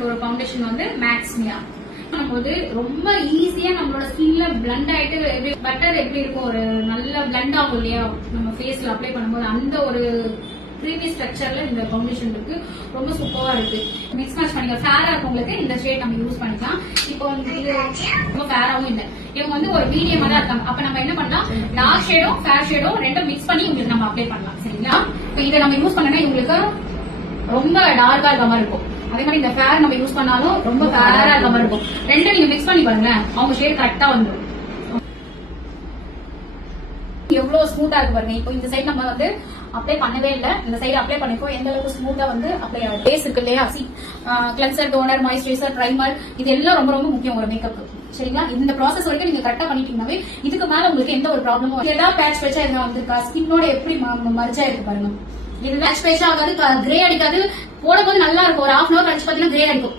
இருக்க ஒரு ஃபவுண்டேஷன் வந்து மேக்ஸ்மியா. போது ரொம்ப ஈஸியா நம்மளோட ஸ்கின்ல பிளண்ட் ஆயிட்டு பட்டர் எப்படி இருக்கும், ஒரு நல்ல பிளண்ட் ஆகும் இல்லையா நம்ம ஃபேஸ்ல அப்ளை பண்ணும்போது, அந்த ஒரு கிரீமி ஸ்ட்ரக்சர்ல இந்த ஃபவுண்டேஷன் இருக்கு. ரொம்ப சூப்பரா இருக்கு. மிக்ஸ் மேட்ச் பண்ணிக்கலாம். ஃபேரா இருக்கவங்களுக்கு இந்த ஷேட் நம்ம யூஸ் பண்ணிக்கலாம். இப்போ வந்து இது ரொம்ப ஃபேராவும் இல்ல, இவங்க வந்து ஒரு மீடியமா தான் இருக்காங்க. அப்ப நம்ம என்ன பண்ணலாம், டார்க் ஷேடும் ஃபேர் ஷேடும் ரெண்டும் மிக்ஸ் பண்ணி உங்களுக்கு நம்ம அப்ளை பண்ணலாம். சரிங்களா? இப்போ இதை நம்ம யூஸ் பண்ணனா இவங்களுக்கு ரொம்ப டார்க்கா இருக்க மாதிரி இருக்கும். அதே மாதிரி இந்த ஃபேர் நம்ம யூஸ் பண்ணாலும் ரொம்ப ஃபேரா இருக்க மாதிரி இருக்கும். ரெண்டும் நீங்க மிக்ஸ் பண்ணி பாருங்க, அவங்க ஷேட் கரெக்டா வந்துடும். எவ்வளவு ஸ்மூத்தா இருக்கு பாருங்க. இப்போ இந்த சைடு நம்ம வந்து அப்ளை பண்ணவே இல்ல, இந்த சைடு அப்ளை பண்ணிப்போம். எந்த அளவுக்கு ஸ்மூத்தா வந்து அப்ளை ஆகும். பேஸ் இருக்கு இல்லையா, கிளென்சர், டோனர், மாய்ஸ்சரைசர், பிரைமர், இது எல்லாம் ரொம்ப ரொம்ப முக்கியம் ஒரு மேக்கப். சரிங்களா? இந்த ப்ராசஸ் வரைக்கும் நீங்க கரெக்டா பண்ணிட்டீங்கன்னாவே இதுக்கு மேல உங்களுக்கு எந்த ஒரு ப்ராப்ளமும் ஏதாவது பேட்ச் பேட்சா எதுனா வந்திருக்கா, ஸ்கின்னோட எப்படி மர்ஜா இருக்கு பாருங்க. இது பேட்ச் பேட்சா ஆகாது, கிரே அடிக்காது, போடும்போது நல்லா இருக்கும். ஒரு 1/2 hour கழிச்சு பாத்தீங்கன்னா கிரே அடிக்கும்.